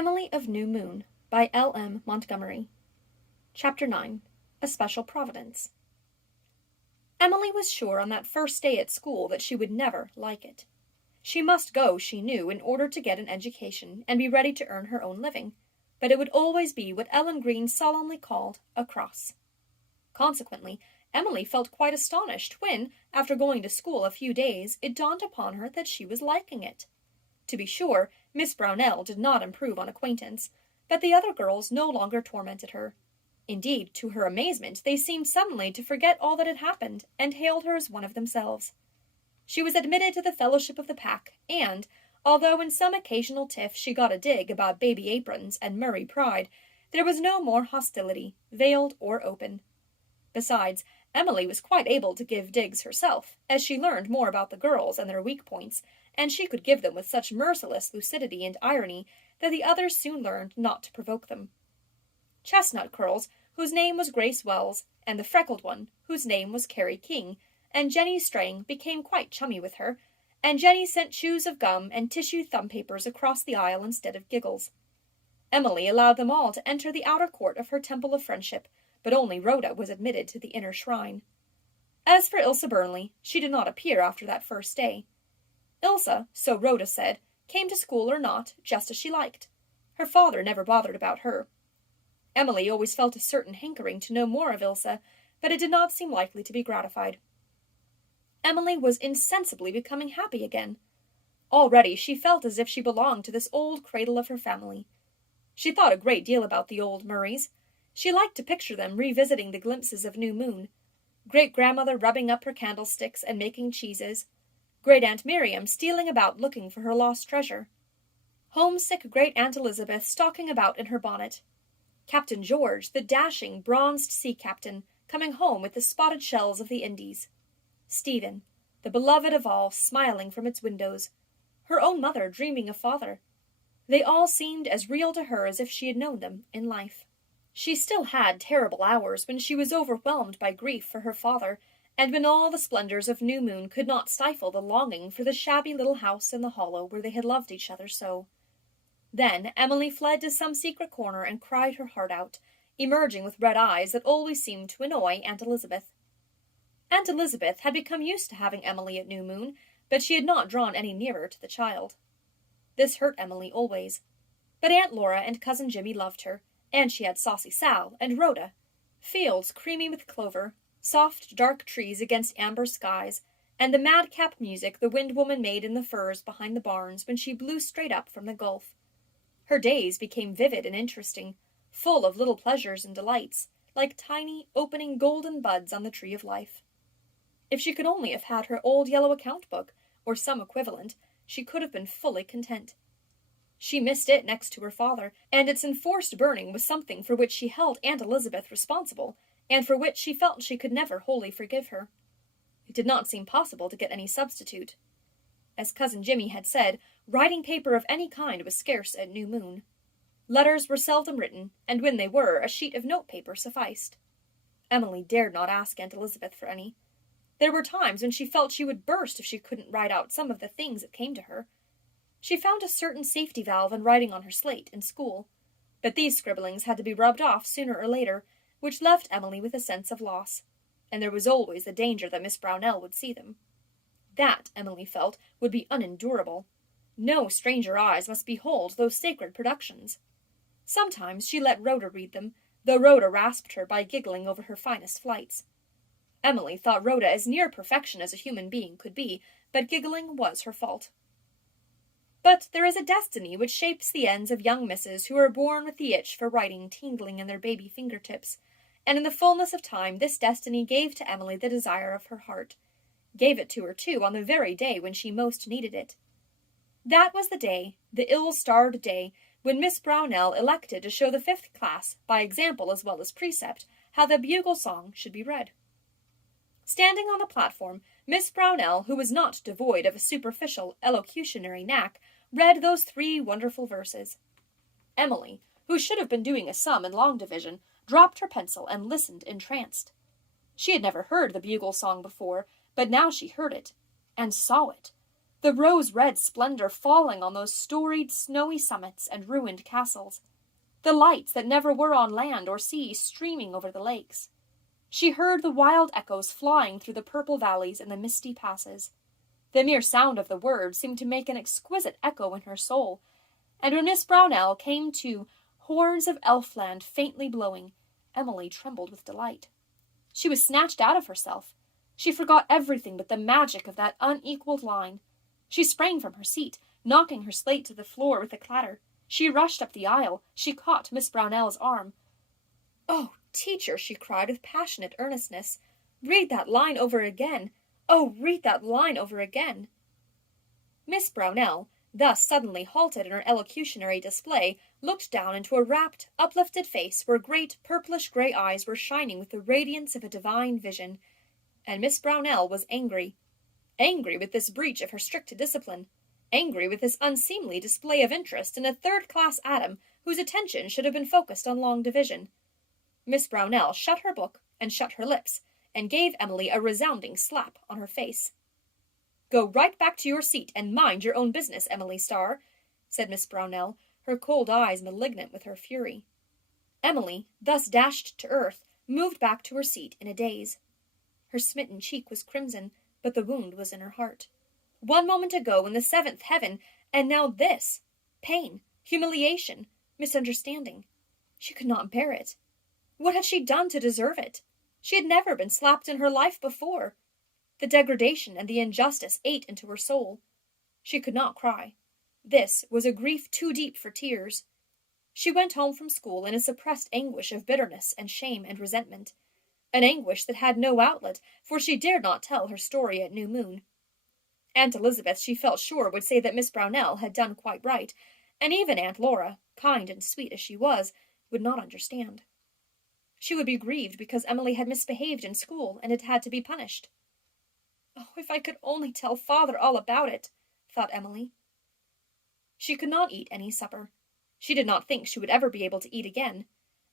Emily of New Moon by L.M. Montgomery. Chapter 9. A Special Providence. Emily was sure on that first day at school that she would never like it. She must go, she knew, in order to get an education and be ready to earn her own living, but it would always be what Ellen Green solemnly called a cross. Consequently, Emily felt quite astonished when, after going to school a few days, it dawned upon her that she was liking it. To be sure, Miss Brownell did not improve on acquaintance, but the other girls no longer tormented her. Indeed, to her amazement, they seemed suddenly to forget all that had happened, and hailed her as one of themselves. She was admitted to the fellowship of the pack, and, although in some occasional tiff she got a dig about baby aprons and Murray pride, there was no more hostility, veiled or open. Besides, Emily was quite able to give digs herself, as she learned more about the girls and their weak points, and she could give them with such merciless lucidity and irony that the others soon learned not to provoke them. Chestnut Curls, whose name was Grace Wells, and the freckled one, whose name was Carrie King, and Jenny Strang became quite chummy with her, and Jenny sent chews of gum and tissue thumb papers across the aisle instead of giggles. Emily allowed them all to enter the outer court of her temple of friendship, but only Rhoda was admitted to the inner shrine. As for Ilse Burnley, she did not appear after that first day. Ilse, so Rhoda said, came to school or not, just as she liked. Her father never bothered about her. Emily always felt a certain hankering to know more of Ilse, but it did not seem likely to be gratified. Emily was insensibly becoming happy again. Already she felt as if she belonged to this old cradle of her family. She thought a great deal about the old Murrays. She liked to picture them revisiting the glimpses of New Moon. Great-grandmother rubbing up her candlesticks and making cheeses. Great-aunt Miriam stealing about looking for her lost treasure. Homesick Great-aunt Elizabeth stalking about in her bonnet. Captain George, the dashing, bronzed sea captain, coming home with the spotted shells of the Indies. Stephen, the beloved of all, smiling from its windows. Her own mother dreaming of father. They all seemed as real to her as if she had known them in life. She still had terrible hours when she was overwhelmed by grief for her father, and when all the splendors of New Moon could not stifle the longing for the shabby little house in the hollow where they had loved each other so. Then Emily fled to some secret corner and cried her heart out, emerging with red eyes that always seemed to annoy Aunt Elizabeth. Aunt Elizabeth had become used to having Emily at New Moon, but she had not drawn any nearer to the child. This hurt Emily always. But Aunt Laura and Cousin Jimmy loved her, and she had Saucy Sal and Rhoda. Fields creamy with clover, soft dark trees against amber skies, and the madcap music the wind woman made in the firs behind the barns when she blew straight up from the gulf. Her days became vivid and interesting, full of little pleasures and delights, like tiny, opening golden buds on the tree of life. If she could only have had her old yellow account book, or some equivalent, she could have been fully content. She missed it next to her father, and its enforced burning was something for which she held Aunt Elizabeth responsible, and for which she felt she could never wholly forgive her. It did not seem possible to get any substitute. As Cousin Jimmy had said, writing paper of any kind was scarce at New Moon. Letters were seldom written, and when they were, a sheet of note-paper sufficed. Emily dared not ask Aunt Elizabeth for any. There were times when she felt she would burst if she couldn't write out some of the things that came to her. She found a certain safety valve in writing on her slate in school, but these scribblings had to be rubbed off sooner or later, which left Emily with a sense of loss, and there was always the danger that Miss Brownell would see them. That, Emily felt, would be unendurable. No stranger eyes must behold those sacred productions. Sometimes she let Rhoda read them, though Rhoda rasped her by giggling over her finest flights. Emily thought Rhoda as near perfection as a human being could be, but giggling was her fault. But there is a destiny which shapes the ends of young misses who are born with the itch for writing tingling in their baby fingertips, and in the fullness of time this destiny gave to Emily the desire of her heart, gave it to her, too, on the very day when she most needed it. That was the day, the ill-starred day, when Miss Brownell elected to show the 5th class, by example as well as precept, how the bugle song should be read. Standing on the platform, Miss Brownell, who was not devoid of a superficial elocutionary knack, read those 3 wonderful verses. Emily, who should have been doing a sum in long division, dropped her pencil and listened entranced. She had never heard the bugle song before, but now she heard it, and saw it. the rose-red splendor falling on those storied, snowy summits and ruined castles, the lights that never were on land or sea streaming over the lakes. She heard the wild echoes flying through the purple valleys and the misty passes. The mere sound of the words seemed to make an exquisite echo in her soul, and when Miss Brownell came to "Horns of Elfland faintly blowing," Emily trembled with delight. She was snatched out of herself. She forgot everything but the magic of that unequaled line. She sprang from her seat, knocking her slate to the floor with a clatter. She rushed up the aisle. She caught Miss Brownell's arm. "Oh, teacher," she cried with passionate earnestness, "read that line over again. Oh, read that line over again." Miss Brownell, thus suddenly halted in her elocutionary display, looked down into a rapt, uplifted face where great purplish-gray eyes were shining with the radiance of a divine vision. And Miss Brownell was angry. Angry with this breach of her strict discipline. Angry with this unseemly display of interest in a third-class atom whose attention should have been focused on long division. Miss Brownell shut her book and shut her lips, and gave Emily a resounding slap on her face. "Go right back to your seat and mind your own business, Emily Starr," said Miss Brownell, her cold eyes malignant with her fury. Emily, thus dashed to earth, moved back to her seat in a daze. Her smitten cheek was crimson, but the wound was in her heart. 1 moment ago in the 7th heaven, and now this! Pain, humiliation, misunderstanding. She could not bear it. What had she done to deserve it? She had never been slapped in her life before. The degradation and the injustice ate into her soul. She could not cry. This was a grief too deep for tears. She went home from school in a suppressed anguish of bitterness and shame and resentment, an anguish that had no outlet, for she dared not tell her story at New Moon. Aunt Elizabeth, she felt sure, would say that Miss Brownell had done quite right, and even Aunt Laura, kind and sweet as she was, would not understand. She would be grieved because Emily had misbehaved in school and had had to be punished. "Oh, if I could only tell father all about it," thought Emily. She could not eat any supper. She did not think she would ever be able to eat again.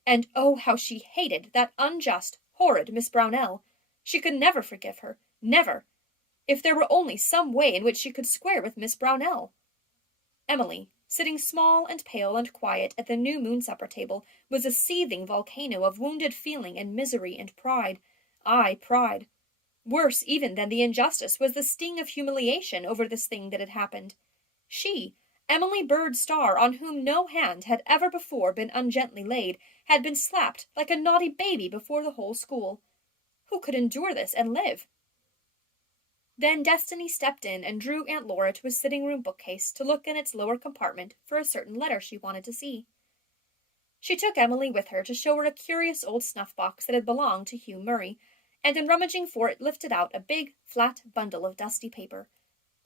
And oh, how she hated that unjust, horrid Miss Brownell! She could never forgive her, never. If there were only some way in which she could square with Miss Brownell. Emily, sitting small and pale and quiet at the New Moon supper table, was a seething volcano of wounded feeling and misery and pride. Aye, pride. Worse even than the injustice was the sting of humiliation over this thing that had happened. She, Emily Bird Starr, on whom no hand had ever before been ungently laid, had been slapped like a naughty baby before the whole school. Who could endure this and live? Then Destiny stepped in and drew Aunt Laura to a sitting-room bookcase to look in its lower compartment for a certain letter she wanted to see. She took Emily with her to show her a curious old snuff-box that had belonged to Hugh Murray, and in rummaging for it lifted out a big, flat bundle of dusty paper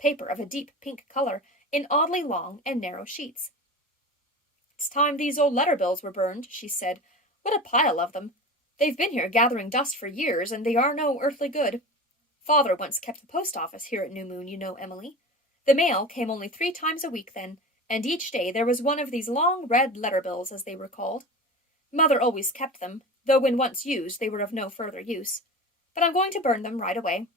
of a deep pink color, in oddly long and narrow sheets. "It's time these old letter-bills were burned," she said. "What a pile of them! They've been here gathering dust for years, and they are no earthly good. Father once kept the post office here at New Moon, you know, Emily. The mail came only 3 times a week then, and each day there was one of these long red letter-bills, as they were called. Mother always kept them, though when once used they were of no further use. But I'm going to burn them right away."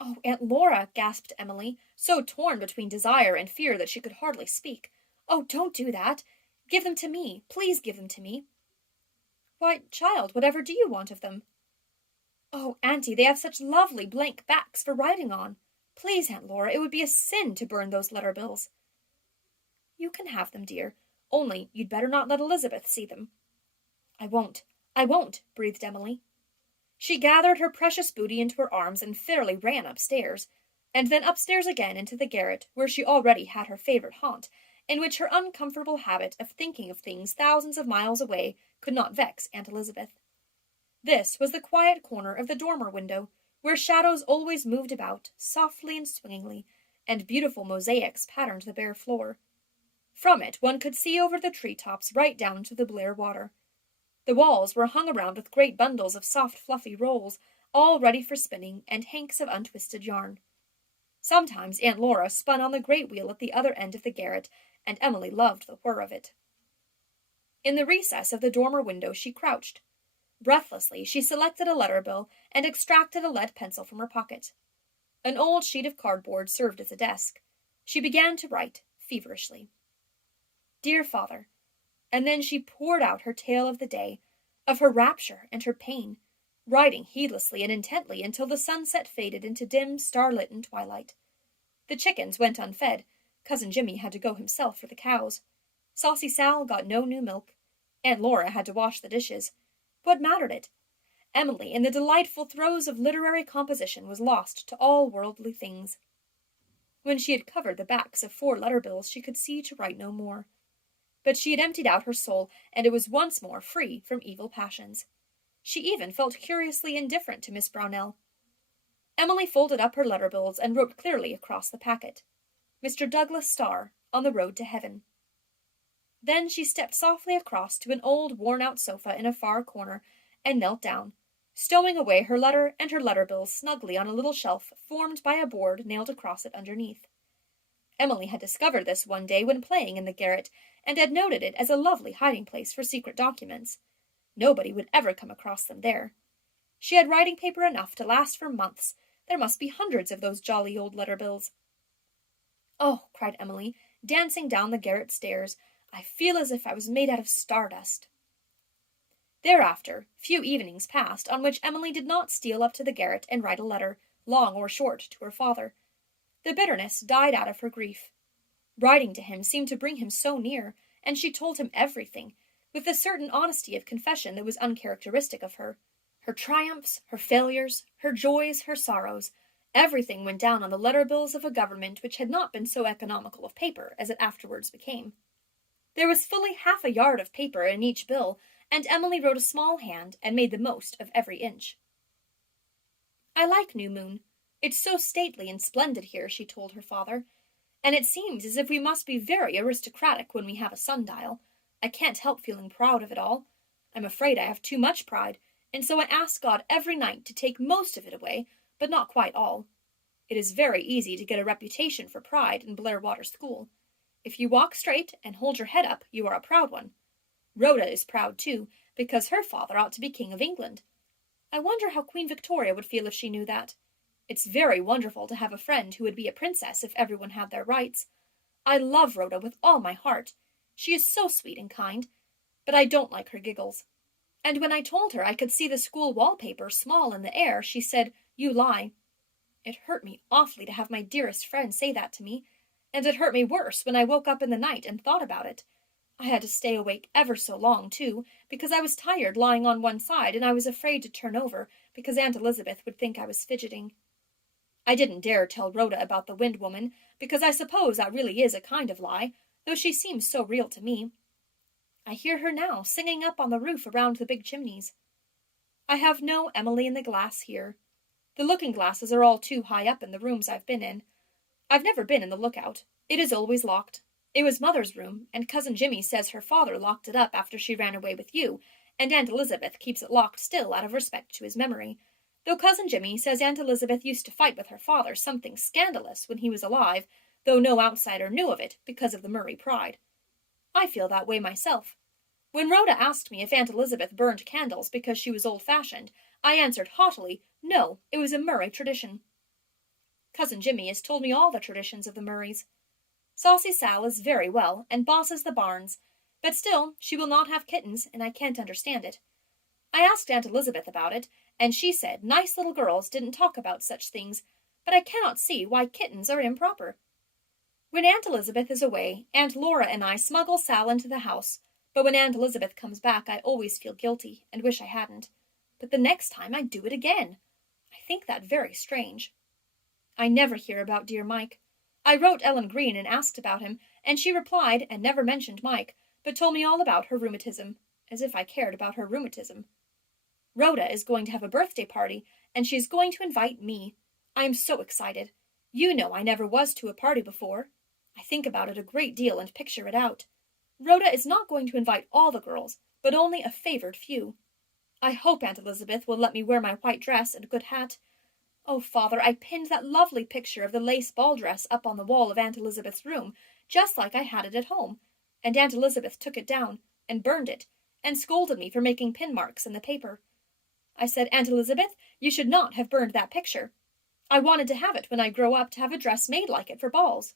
"Oh, Aunt Laura," gasped Emily, so torn between desire and fear that she could hardly speak. "Oh, don't do that. Give them to me. Please give them to me." "Why, child, whatever do you want of them?" "Oh, Auntie, they have such lovely blank backs for writing on. Please, Aunt Laura, it would be a sin to burn those letter-bills." "You can have them, dear. Only you'd better not let Elizabeth see them." I won't, breathed Emily. She gathered her precious booty into her arms and fairly ran upstairs, and then upstairs again into the garret, where she already had her favorite haunt, in which her uncomfortable habit of thinking of things thousands of miles away could not vex Aunt Elizabeth. This was the quiet corner of the dormer window, where shadows always moved about, softly and swingingly, and beautiful mosaics patterned the bare floor. From it one could see over the tree-tops right down to the Blair water. The walls were hung around with great bundles of soft, fluffy rolls, all ready for spinning, and hanks of untwisted yarn. Sometimes Aunt Laura spun on the great wheel at the other end of the garret, and Emily loved the whir of it. In the recess of the dormer window she crouched. Breathlessly she selected a letter-bill and extracted a lead pencil from her pocket. An old sheet of cardboard served as a desk. She began to write, feverishly. Dear Father, and then she poured out her tale of the day, of her rapture and her pain, writing heedlessly and intently until the sunset faded into dim, star-litten twilight. The chickens went unfed. Cousin Jimmy had to go himself for the cows. Saucy Sal got no new milk. Aunt Laura had to wash the dishes. What mattered it? Emily, in the delightful throes of literary composition, was lost to all worldly things. When she had covered the backs of 4 letter bills, she could see to write no more. But she had emptied out her soul, and it was once more free from evil passions. She even felt curiously indifferent to Miss Brownell. Emily folded up her letter bills and wrote clearly across the packet, Mr. Douglas Starr, on the road to heaven. Then she stepped softly across to an old worn-out sofa in a far corner and knelt down, stowing away her letter and her letter bills snugly on a little shelf formed by a board nailed across it underneath. Emily had discovered this one day when playing in the garret, and had noted it as a lovely hiding place for secret documents. Nobody would ever come across them there. She had writing paper enough to last for months. There must be hundreds of those jolly old letter bills. Oh, cried Emily, dancing down the garret stairs, I feel as if I was made out of stardust. Thereafter, few evenings passed on which Emily did not steal up to the garret and write a letter, long or short, to her father. The bitterness died out of her grief. Writing to him seemed to bring him so near, and she told him everything, with a certain honesty of confession that was uncharacteristic of her. Her triumphs, her failures, her joys, her sorrows, everything went down on the letter bills of a government which had not been so economical of paper as it afterwards became. There was fully half a yard of paper in each bill, and Emily wrote a small hand and made the most of every inch. I like New Moon. It's so stately and splendid here, she told her father, and it seems as if we must be very aristocratic when we have a sundial. I can't help feeling proud of it all. I'm afraid I have too much pride, and so I ask God every night to take most of it away, but not quite all. It is very easy to get a reputation for pride in Blairwater School. If you walk straight and hold your head up, you are a proud one. Rhoda is proud too, because her father ought to be King of England. I wonder how Queen Victoria would feel if she knew that. It's very wonderful to have a friend who would be a princess if everyone had their rights. I love Rhoda with all my heart. She is so sweet and kind, but I don't like her giggles. And when I told her I could see the school wallpaper small in the air, she said, You lie. It hurt me awfully to have my dearest friend say that to me, and it hurt me worse when I woke up in the night and thought about it. I had to stay awake ever so long, too, because I was tired lying on one side, and I was afraid to turn over, because Aunt Elizabeth would think I was fidgeting. I didn't dare tell Rhoda about the Wind Woman, because I suppose that really is a kind of lie, though she seems so real to me. I hear her now, singing up on the roof around the big chimneys. I have no Emily in the glass here. The looking-glasses are all too high up in the rooms I've been in. I've never been in the lookout. It is always locked. It was Mother's room, and Cousin Jimmy says her father locked it up after she ran away with you, and Aunt Elizabeth keeps it locked still out of respect to his memory, though Cousin Jimmy says Aunt Elizabeth used to fight with her father something scandalous when he was alive, though no outsider knew of it because of the Murray pride. I feel that way myself. When Rhoda asked me if Aunt Elizabeth burned candles because she was old-fashioned, I answered haughtily, no, it was a Murray tradition. Cousin Jimmy has told me all the traditions of the Murrays. Saucy Sal is very well, and bosses the barns, but still she will not have kittens, and I can't understand it. I asked Aunt Elizabeth about it, and she said nice little girls didn't talk about such things, but I cannot see why kittens are improper. When Aunt Elizabeth is away, Aunt Laura and I smuggle Sal into the house, but when Aunt Elizabeth comes back I always feel guilty, and wish I hadn't. But the next time I do it again. I think that very strange. I never hear about dear Mike. I wrote Ellen Green and asked about him, and she replied and never mentioned Mike, but told me all about her rheumatism, as if I cared about her rheumatism. Rhoda is going to have a birthday party, and she's going to invite me. I am so excited. You know I never was to a party before. I think about it a great deal and picture it out. Rhoda is not going to invite all the girls, but only a favored few. I hope Aunt Elizabeth will let me wear my white dress and good hat. Oh, Father, I pinned that lovely picture of the lace ball dress up on the wall of Aunt Elizabeth's room, just like I had it at home, and Aunt Elizabeth took it down, and burned it, and scolded me for making pin marks in the paper. I said, Aunt Elizabeth, you should not have burned that picture. I wanted to have it when I grow up to have a dress made like it for balls.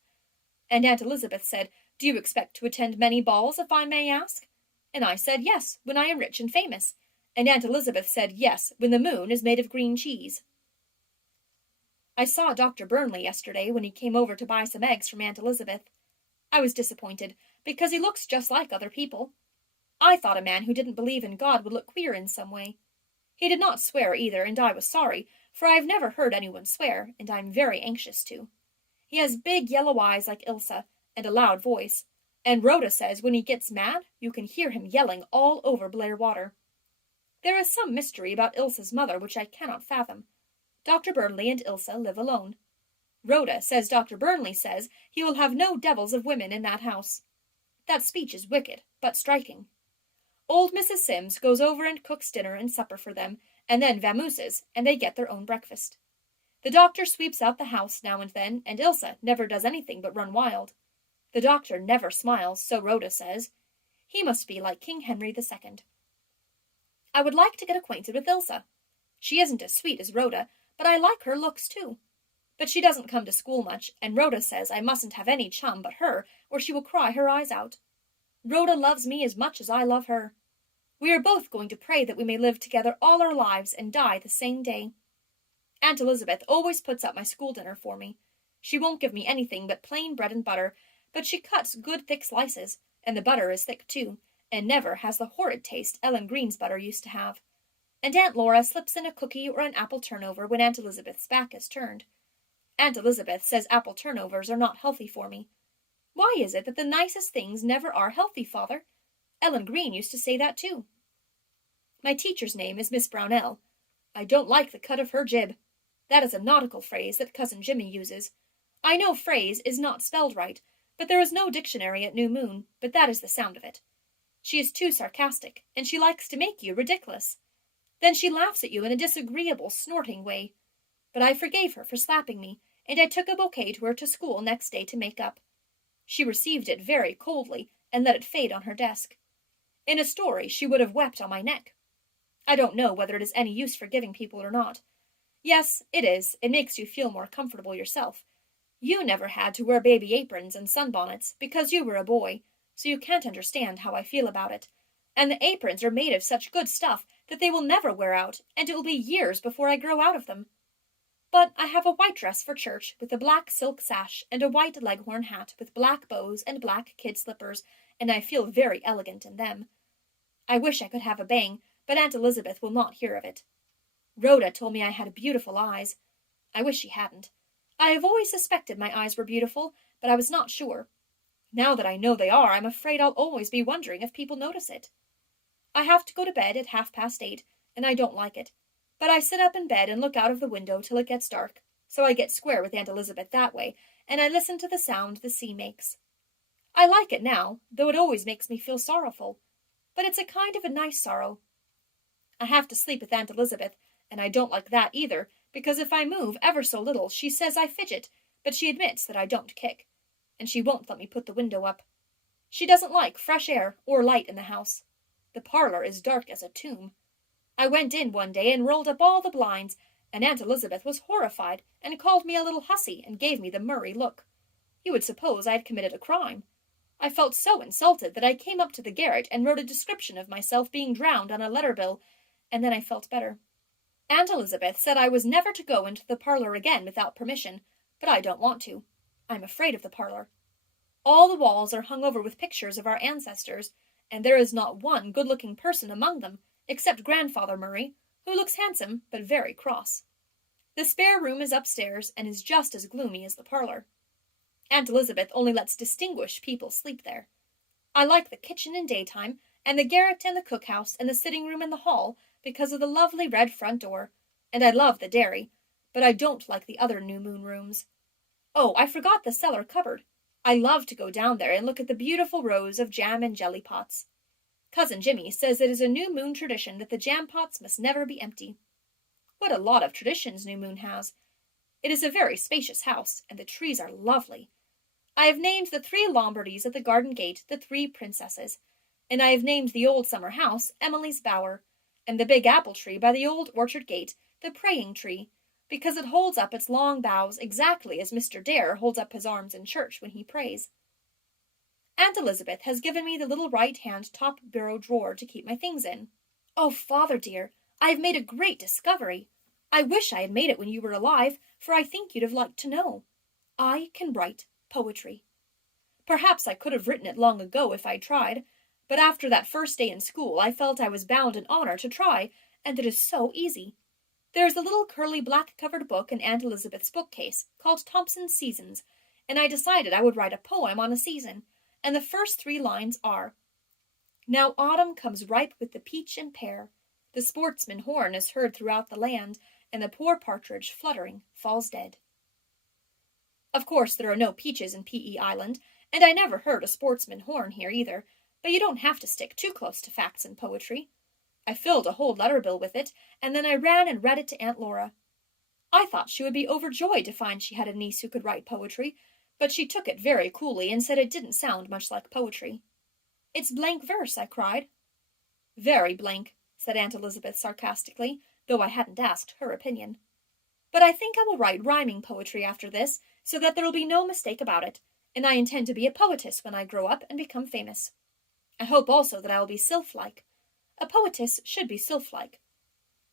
And Aunt Elizabeth said, "Do you expect to attend many balls, if I may ask?" And I said, "Yes, when I am rich and famous." And Aunt Elizabeth said, "Yes, when the moon is made of green cheese." I saw Dr. Burnley yesterday when he came over to buy some eggs from Aunt Elizabeth. I was disappointed, because he looks just like other people. I thought a man who didn't believe in God would look queer in some way. He did not swear either, and I was sorry, for I have never heard anyone swear, and I am very anxious to. He has big yellow eyes like Ilsa, and a loud voice, and Rhoda says when he gets mad, you can hear him yelling all over Blair Water. There is some mystery about Ilsa's mother which I cannot fathom. Dr. Burnley and Ilsa live alone. Rhoda says Dr. Burnley says he will have no devils of women in that house. That speech is wicked, but striking. Old Mrs. Sims goes over and cooks dinner and supper for them, and then vamooses, and they get their own breakfast. The doctor sweeps out the house now and then, and Ilsa never does anything but run wild. The doctor never smiles, so Rhoda says. He must be like King Henry II. I would like to get acquainted with Ilsa. She isn't as sweet as Rhoda, but I like her looks too. But she doesn't come to school much, and Rhoda says I mustn't have any chum but her, or she will cry her eyes out. Rhoda loves me as much as I love her. We are both going to pray that we may live together all our lives and die the same day. Aunt Elizabeth always puts up my school dinner for me. She won't give me anything but plain bread and butter, but she cuts good thick slices, and the butter is thick too, and never has the horrid taste Ellen Green's butter used to have. And Aunt Laura slips in a cookie or an apple turnover when Aunt Elizabeth's back is turned. Aunt Elizabeth says apple turnovers are not healthy for me. Why is it that the nicest things never are healthy, Father? Ellen Green used to say that too. My teacher's name is Miss Brownell. I don't like the cut of her jib. That is a nautical phrase that Cousin Jimmy uses. I know phrase is not spelled right, but there is no dictionary at New Moon, but that is the sound of it. She is too sarcastic, and she likes to make you ridiculous. Then she laughs at you in a disagreeable, snorting way. But I forgave her for slapping me, and I took a bouquet to her to school next day to make up. She received it very coldly, and let it fade on her desk. In a story she would have wept on my neck. I don't know whether it is any use forgiving people or not. Yes, it is. It makes you feel more comfortable yourself. You never had to wear baby aprons and sunbonnets because you were a boy, so you can't understand how I feel about it. And the aprons are made of such good stuff that they will never wear out, and it will be years before I grow out of them. But I have a white dress for church with a black silk sash and a white leghorn hat with black bows and black kid slippers, and I feel very elegant in them. I wish I could have a bang, but Aunt Elizabeth will not hear of it. Rhoda told me I had beautiful eyes. I wish she hadn't. I have always suspected my eyes were beautiful, but I was not sure. Now that I know they are, I'm afraid I'll always be wondering if people notice it. I have to go to bed at 8:30, and I don't like it. But I sit up in bed and look out of the window till it gets dark, so I get square with Aunt Elizabeth that way, and I listen to the sound the sea makes. I like it now, though it always makes me feel sorrowful. But it's a kind of a nice sorrow. I have to sleep with Aunt Elizabeth, and I don't like that either, because if I move ever so little, she says I fidget, but she admits that I don't kick, and she won't let me put the window up. She doesn't like fresh air or light in the house. The parlor is dark as a tomb. I went in one day and rolled up all the blinds, and Aunt Elizabeth was horrified and called me a little hussy and gave me the Murray look. You would suppose I had committed a crime. I felt so insulted that I came up to the garret and wrote a description of myself being drowned on a letter bill, and then I felt better. Aunt Elizabeth said I was never to go into the parlor again without permission, but I don't want to. I'm afraid of the parlor. All the walls are hung over with pictures of our ancestors, and there is not one good-looking person among them, except Grandfather Murray, who looks handsome but very cross. The spare room is upstairs and is just as gloomy as the parlor. Aunt Elizabeth only lets distinguished people sleep there. I like the kitchen in daytime, and the garret and the cookhouse and the sitting room and the hall because of the lovely red front door, and I love the dairy, but I don't like the other New Moon rooms. Oh, I forgot the cellar cupboard. I love to go down there and look at the beautiful rows of jam and jelly pots. Cousin Jimmy says it is a New Moon tradition that the jam pots must never be empty. What a lot of traditions New Moon has. It is a very spacious house, and the trees are lovely. I have named the 3 Lombardys at the garden gate the 3 princesses, and I have named the old summer house Emily's bower, and the big apple tree by the old orchard gate the praying tree, because it holds up its long boughs exactly as Mr. Dare holds up his arms in church when he prays. Aunt Elizabeth has given me the little right-hand top bureau drawer to keep my things in. Oh, father dear, I have made a great discovery. I wish I had made it when you were alive, for I think you'd have liked to know. I can write poetry. Perhaps I could have written it long ago if I'd tried, but after that first day in school I felt I was bound in honor to try, and it is so easy. There is a little curly black-covered book in Aunt Elizabeth's bookcase called Thompson's Seasons, and I decided I would write a poem on a season, and the first 3 lines are, "Now autumn comes ripe with the peach and pear. The sportsman horn is heard throughout the land, and the poor partridge fluttering falls dead." Of course there are no peaches in P.E. Island, and I never heard a sportsman horn here either, but you don't have to stick too close to facts in poetry. I filled a whole letter bill with it, and then I ran and read it to Aunt Laura. I thought she would be overjoyed to find she had a niece who could write poetry, but she took it very coolly and said it didn't sound much like poetry. "It's blank verse," I cried. "Very blank," said Aunt Elizabeth sarcastically, though I hadn't asked her opinion. "But I think I will write rhyming poetry after this, so that there will be no mistake about it, and I intend to be a poetess when I grow up and become famous. I hope also that I will be sylph-like. A poetess should be sylph-like.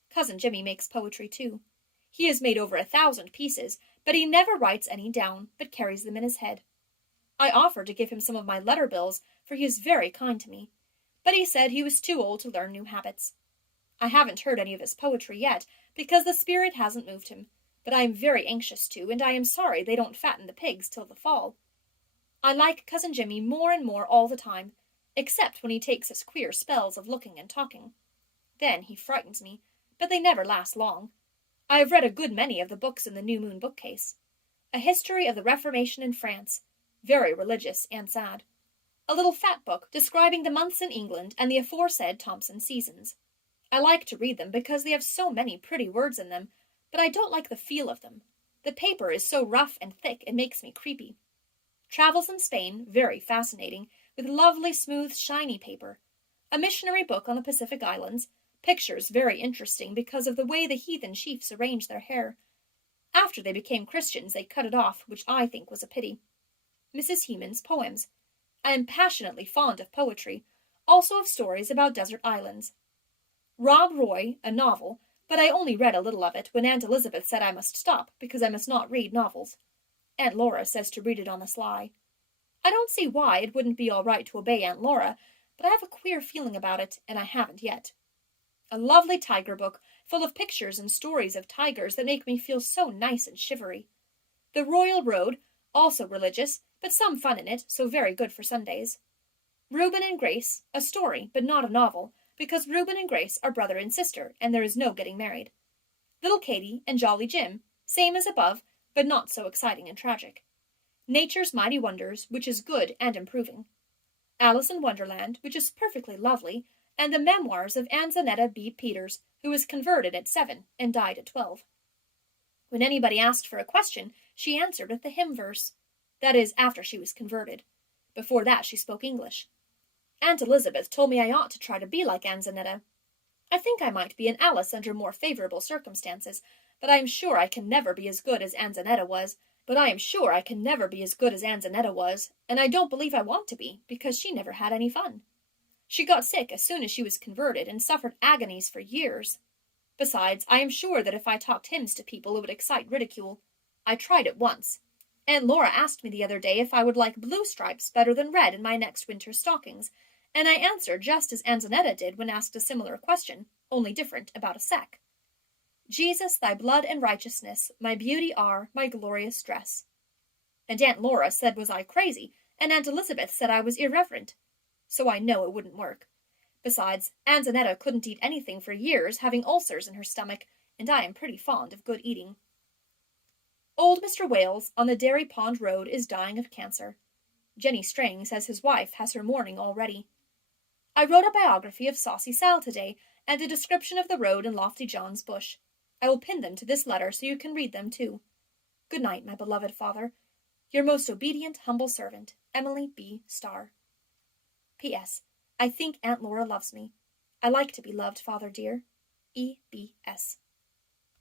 Cousin Jimmy makes poetry too. He has made over 1,000 pieces, but he never writes any down, but carries them in his head. I offered to give him some of my letter bills, for he is very kind to me, but he said he was too old to learn new habits. I haven't heard any of his poetry yet, because the spirit hasn't moved him, but I am very anxious to, and I am sorry they don't fatten the pigs till the fall. I like Cousin Jimmy more and more all the time, except when he takes his queer spells of looking and talking. Then he frightens me, but they never last long. I have read a good many of the books in the New Moon bookcase. A history of the Reformation in France, very religious and sad. A little fat book describing the months in England and the aforesaid Thompson seasons. I like to read them because they have so many pretty words in them, but I don't like the feel of them. The paper is so rough and thick it makes me creepy. Travels in Spain, very fascinating, with lovely smooth shiny paper. A missionary book on the Pacific Islands, pictures very interesting because of the way the heathen chiefs arranged their hair. After they became Christians they cut it off, which I think was a pity. Mrs. Heeman's poems. I am passionately fond of poetry, also of stories about desert islands. Rob Roy, a novel, but I only read a little of it when Aunt Elizabeth said I must stop because I must not read novels. Aunt Laura says to read it on the sly. I don't see why it wouldn't be all right to obey Aunt Laura, but I have a queer feeling about it, and I haven't yet. A lovely tiger book, full of pictures and stories of tigers that make me feel so nice and shivery. The Royal Road, also religious, but some fun in it, so very good for Sundays. Reuben and Grace, a story, but not a novel, because Reuben and Grace are brother and sister, and there is no getting married. Little Katy and Jolly Jim, same as above, but not so exciting and tragic. Nature's Mighty Wonders, which is good and improving. Alice in Wonderland, which is perfectly lovely, and the memoirs of Anzanetta B. Peters, who was converted at 7 and died at 12. When anybody asked for a question, she answered with the hymn verse. That is, after she was converted. Before that she spoke English. Aunt Elizabeth told me I ought to try to be like Anzanetta. I think I might be an Alice under more favorable circumstances, but I am sure I can never be as good as Anzanetta was, and I don't believe I want to be, because she never had any fun. She got sick as soon as she was converted and suffered agonies for years. Besides, I am sure that if I talked hymns to people it would excite ridicule. I tried it once. Aunt Laura asked me the other day if I would like blue stripes better than red in my next winter's stockings, and I answered just as Anzanetta did when asked a similar question, only different, about a sack. Jesus, thy blood and righteousness, my beauty are, my glorious dress. And Aunt Laura said was I crazy, and Aunt Elizabeth said I was irreverent. So I know it wouldn't work. Besides, Anzanetta couldn't eat anything for years, having ulcers in her stomach, and I am pretty fond of good eating. Old Mr. Wales on the Dairy Pond Road is dying of cancer. Jenny Strang says his wife has her mourning all ready. I wrote a biography of Saucy Sal today, and a description of the road in Lofty John's bush. I will pin them to this letter so you can read them too. Good night, my beloved father. Your most obedient, humble servant, Emily B. Starr. P.S. I think Aunt Laura loves me. I like to be loved, father dear. E.B.S.